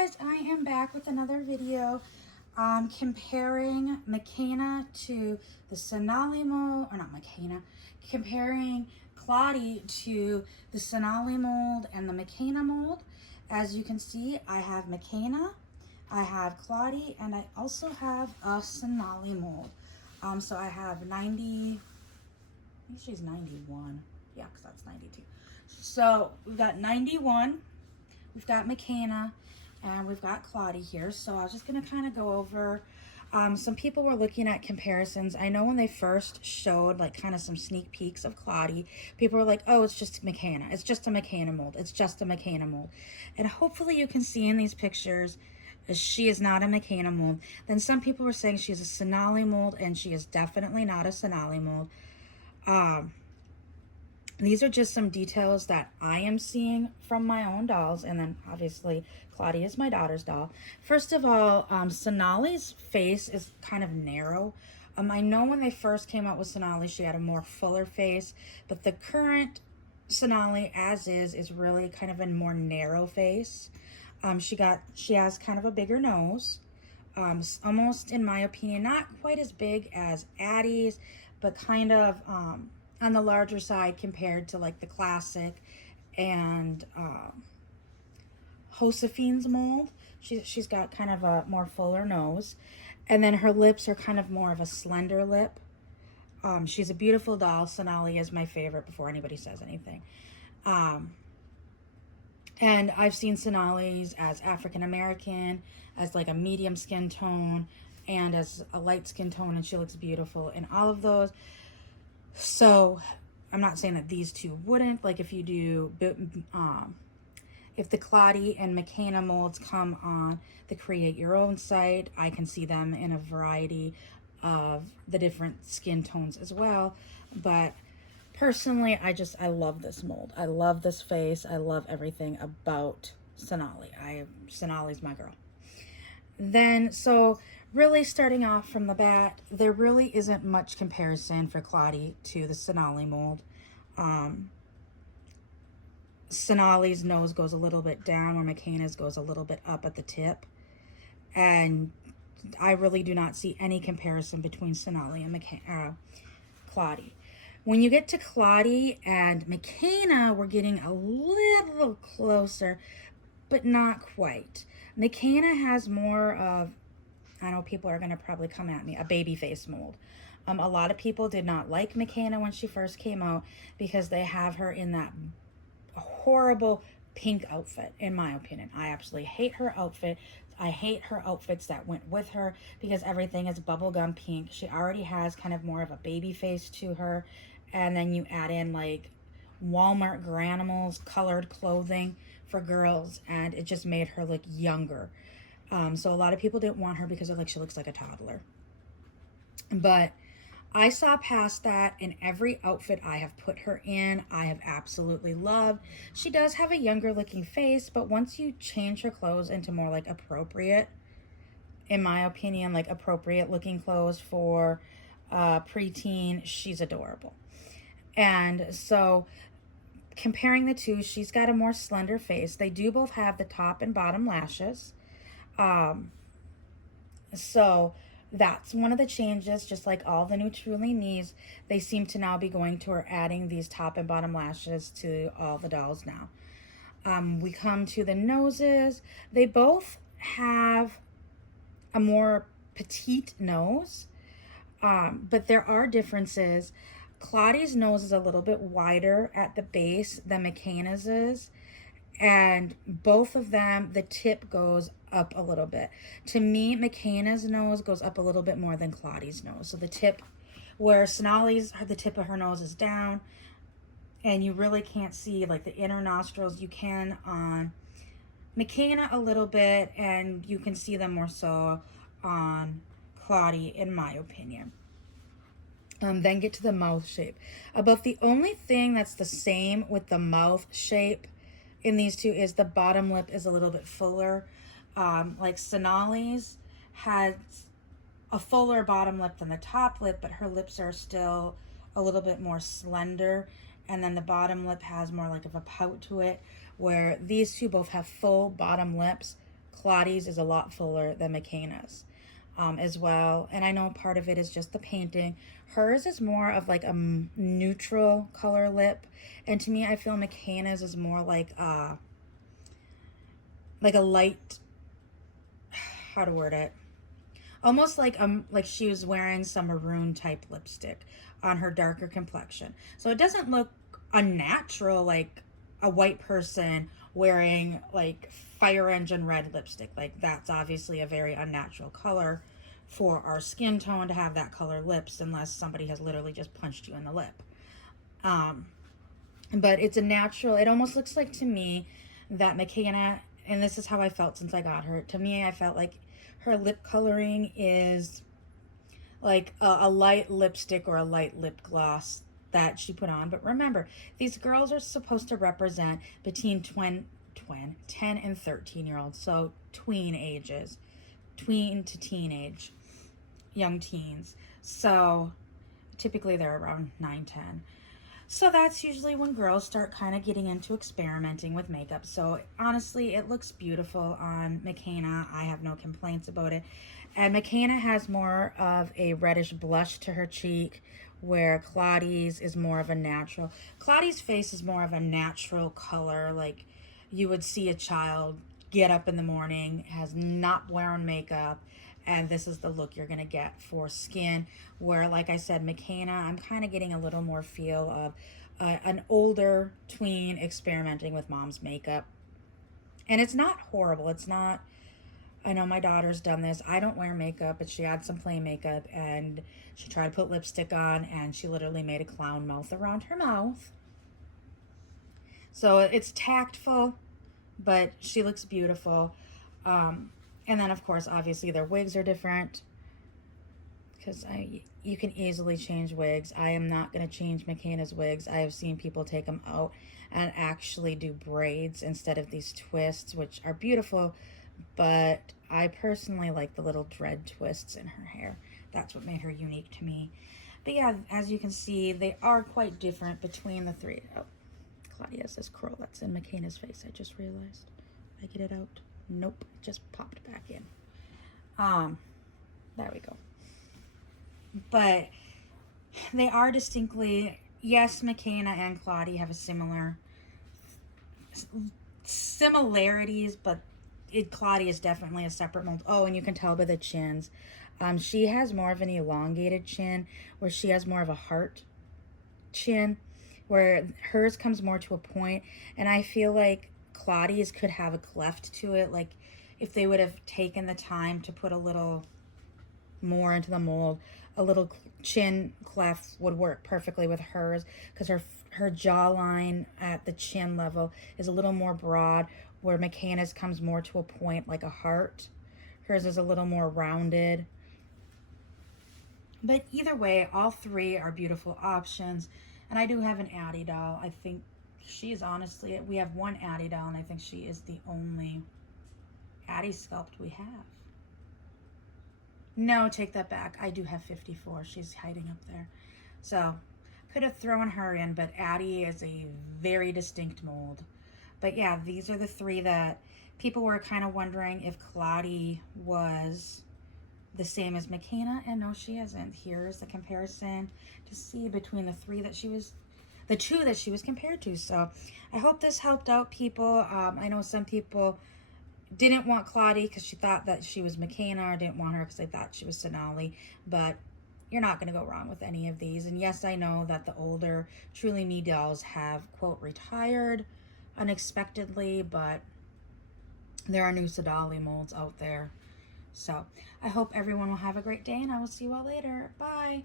guys, I am back with another video comparing MaKena to the Sonali mold, or not MaKena, comparing Claudie to the Sonali mold and the MaKena mold. As you can see, I have MaKena, I have Claudie, and I also have a Sonali mold. So I have 90, I think she's 91. Yeah, because that's 92. So we've got 91. We've got MaKena and we've got Claudie here. So I was just going to kind of go over, some people were looking at comparisons. I know when they first showed like kind of some sneak peeks of Claudie, people were like, oh, it's just MaKena. It's just a MaKena mold. It's just a MaKena mold. And hopefully you can see in these pictures, she is not a MaKena mold. Then some people were saying she's a Sonali mold, and she is definitely not a Sonali mold. These are just some details that I am seeing from my own dolls. And then obviously Claudie is my daughter's doll. First of all, Sonali's face is kind of narrow. I know when they first came out with Sonali, she had a more fuller face, but the current Sonali as is really kind of a more narrow face. She has kind of a bigger nose. Almost, in my opinion, not quite as big as Addie's, but kind of, on the larger side compared to like the classic and Josephine's mold. She's got kind of a more fuller nose, and then her lips are kind of more of a slender lip. She's a beautiful doll. Sonali is my favorite before anybody says anything. And I've seen Sonali's as African American, as like a medium skin tone, and as a light skin tone, and she looks beautiful in all of those. So I'm not saying that these two wouldn't, like if you do, if the Claudie and MaKena molds come on the Create Your Own site, I can see them in a variety of the different skin tones as well. But personally, I love this mold. I love this face. I love everything about Sonali. Sonali's my girl. Then, so really starting off from the bat, there really isn't much comparison for Claudie to the Sonali mold. Sonali's nose goes a little bit down, where MaKena's goes a little bit up at the tip. And I really do not see any comparison between Sonali and Claudie. When you get to Claudie and MaKena, we're getting a little closer, but not quite. MaKena has more of, I know people are going to probably come at me, a baby face mold. A lot of people did not like MaKena when she first came out because they have her in that horrible pink outfit, in my opinion. I absolutely hate her outfit. I hate her outfits that went with her because everything is bubblegum pink. She already has kind of more of a baby face to her. And then you add in like Walmart Granimals colored clothing for girls, and it just made her look younger. So a lot of people didn't want her because she looks like a toddler. But I saw past that in every outfit I have put her in. I have absolutely loved. She does have a younger looking face, but once you change her clothes into more like appropriate, in my opinion, like appropriate looking clothes for preteen, she's adorable. And so comparing the two, she's got a more slender face. They do both have the top and bottom lashes. So that's one of the changes. Just like all the new Truly Me's, they seem to now be going to or adding these top and bottom lashes to all the dolls now. We come to the noses. They both have a more petite nose, but there are differences. Claudie's nose is a little bit wider at the base than MaKena's is, and both of them, the tip goes up a little bit. To me, MaKena's nose goes up a little bit more than Claudie's nose. So the tip, where Sonali's, the tip of her nose is down, and you really can't see like the inner nostrils. You can on MaKena a little bit, and you can see them more so on Claudie, in my opinion. Then get to the mouth shape. About the only thing that's the same with the mouth shape in these two is the bottom lip is a little bit fuller. Like Sonali's has a fuller bottom lip than the top lip, but her lips are still a little bit more slender. And then the bottom lip has more like of a pout to it, where these two both have full bottom lips, Claudie's is a lot fuller than MaKena's as well. And I know part of it is just the painting. Hers is more of like a neutral color lip. And to me, I feel MaKena's is more like a light, how to word it? Almost like she was wearing some maroon type lipstick on her darker complexion. So it doesn't look unnatural like a white person wearing like fire engine red lipstick. Like that's obviously a very unnatural color for our skin tone to have that color lips, unless somebody has literally just punched you in the lip. But it's a natural, it almost looks like to me that MaKena, and this is how I felt since I got her, to me I felt like her lip coloring is like a light lipstick or a light lip gloss that she put on. But remember, these girls are supposed to represent between 10 and 13-year-olds, so tween ages, tween to teenage, young teens. So typically they're around 9-10. So that's usually when girls start kind of getting into experimenting with makeup. So honestly, it looks beautiful on MaKena. I have no complaints about it. And MaKena has more of a reddish blush to her cheek, where Claudie's is more of a natural. Claudie's face is more of a natural color, like you would see a child get up in the morning, has not worn makeup, and this is the look you're gonna get for skin. Where, like I said, MaKena, I'm kind of getting a little more feel of an older tween experimenting with mom's makeup. And it's not horrible. It's not, I know my daughter's done this. I don't wear makeup, but she had some plain makeup and she tried to put lipstick on and she literally made a clown mouth around her mouth. So it's tactful, but she looks beautiful. And then, of course, obviously their wigs are different, because you can easily change wigs. I am not going to change MaKena's wigs. I have seen people take them out and actually do braids instead of these twists, which are beautiful, but I personally like the little dread twists in her hair. That's what made her unique to me. But yeah, as you can see, they are quite different between the three. Oh, Claudia has this curl that's in MaKena's face. I just realized. Did I get it out? Nope, it just popped back in. There we go. But they are distinctly, yes, MaKena and Claudie have a similarities, but Claudie is definitely a separate mold. Oh, and you can tell by the chins. She has more of an elongated chin, where she has more of a heart chin, where hers comes more to a point. And I feel like Claudie's could have a cleft to it. Like if they would have taken the time to put a little more into the mold, a little chin cleft would work perfectly with hers, because her jawline at the chin level is a little more broad, where MaKena's comes more to a point like a heart. Hers is a little more rounded. But either way, all three are beautiful options. And I do have an Addie doll. I think she is honestly, we have one Addie doll, and I think she is the only Addie sculpt we have. No, take that back. I do have 54. She's hiding up there. So, could have thrown her in, but Addie is a very distinct mold. But yeah, these are the three that people were kind of wondering if Claudie was the same as MaKena, and no, she isn't. Here's the comparison to see between the two that she was compared to. So I hope this helped out people. I know some people didn't want Claudie because she thought that she was MaKena, or didn't want her because they thought she was Sonali, but you're not going to go wrong with any of these. And yes, I know that the older Truly Me dolls have, quote, retired unexpectedly, but there are new Sonali molds out there. So I hope everyone will have a great day, and I will see you all later. Bye.